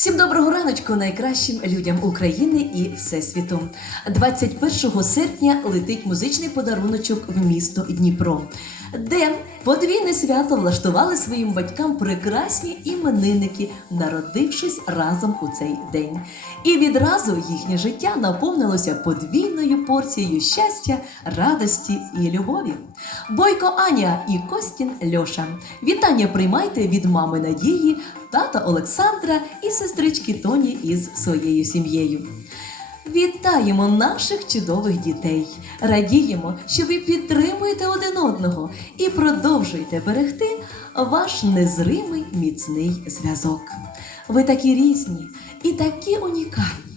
Всім доброго раночку найкращим людям України і Всесвіту. 21 серпня летить музичний подаруночок в місто Дніпро, де подвійне свято влаштували своїм батькам прекрасні іменинники, народившись разом у цей день. І відразу їхнє життя наповнилося подвійною порцією щастя, радості і любові. Бойко Аня і Костін Льоша. Вітання приймайте від мами Надії, тата Олександра і сестрички Тоні із своєю сім'єю. Вітаємо наших чудових дітей! Радіємо, що ви підтримуєте один одного і продовжуєте берегти ваш незримий міцний зв'язок. Ви такі різні і такі унікальні.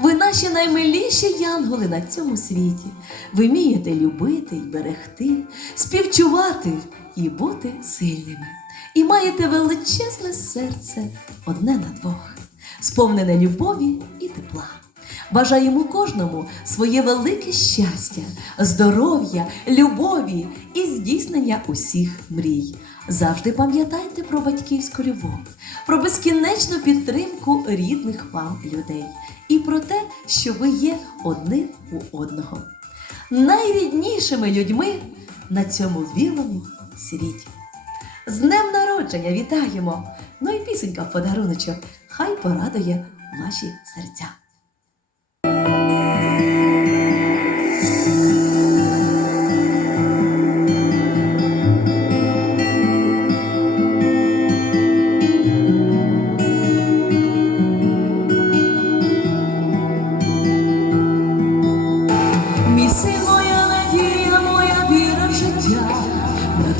Ви наші наймиліші янголи на цьому світі. Ви вмієте любити і берегти, співчувати і бути сильними. І маєте величезне серце одне на двох, сповнене любові і тепла. Бажаємо кожному своє велике щастя, здоров'я, любові і здійснення усіх мрій. Завжди пам'ятайте про батьківську любов, про безкінечну підтримку рідних вам людей і про те, що ви є одним у одного. Найріднішими людьми на цьому білому світі. З днем народження вітаємо! Ну і пісенька в подаруночок. Хай порадує ваші серця.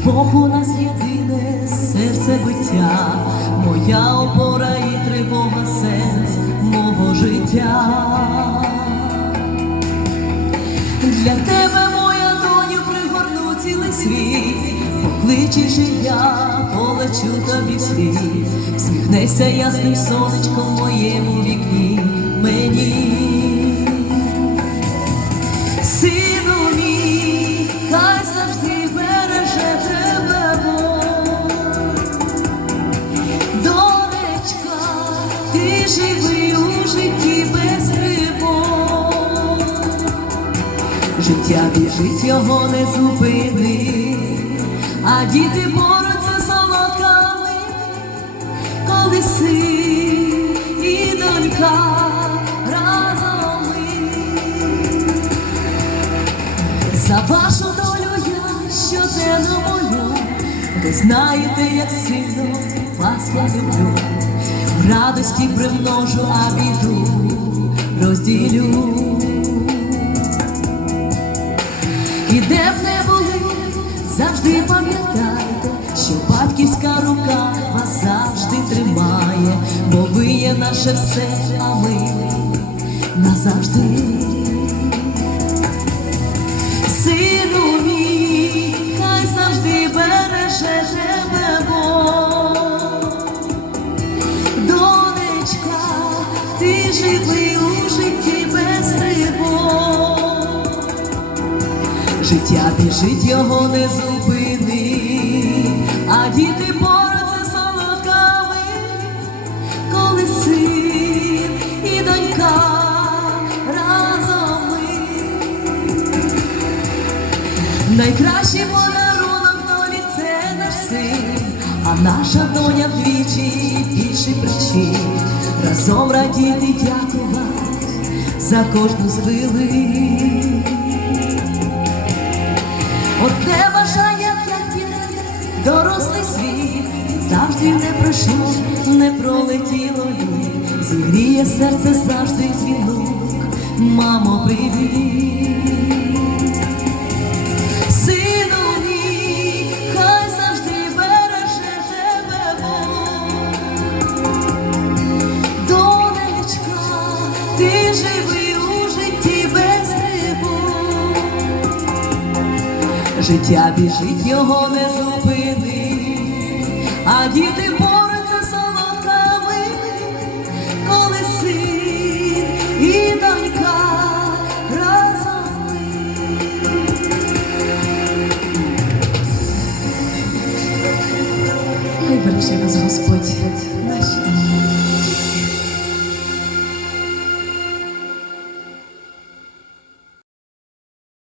Бог у нас єдине серце биття, моя опора і тривога сенс мого життя. Для тебе, моя доню, пригорну цілий світ, покличеш і я полечу тобі вслід, всміхнешся ясним сонечком моєму вікні мені. Сину мій, хай завжди живий у житті без тривог. Життя біжить, його не зупини, а діти борються солодками, коли син і донька. За вашу долю я щоденно молю, ви знаєте, як сильно вас я люблю, радості примножу, а біду розділю. І де б не були, завжди пам'ятайте, що батьківська рука вас завжди тримає, бо ви є наше все, а ми назавжди. Ти живи у житті без тривог. Життя біжить, його не зупини, а діти борються солодками, коли син і донька разом ми. Найкращий подарунок долі це наш син, а наша доня вдвічі більше причин. Разом радіти дякувати за кожну з хвилин. Одне бажання як дітей, дорослий світ, завжди не пройшло, не пролетіло літ, зігріє серце завжди дзвінок, мамо, привіт. життя біжить, його не зупини, а діти борються солодками, коли син і донька разом ми. Хай береже нас Господь наші.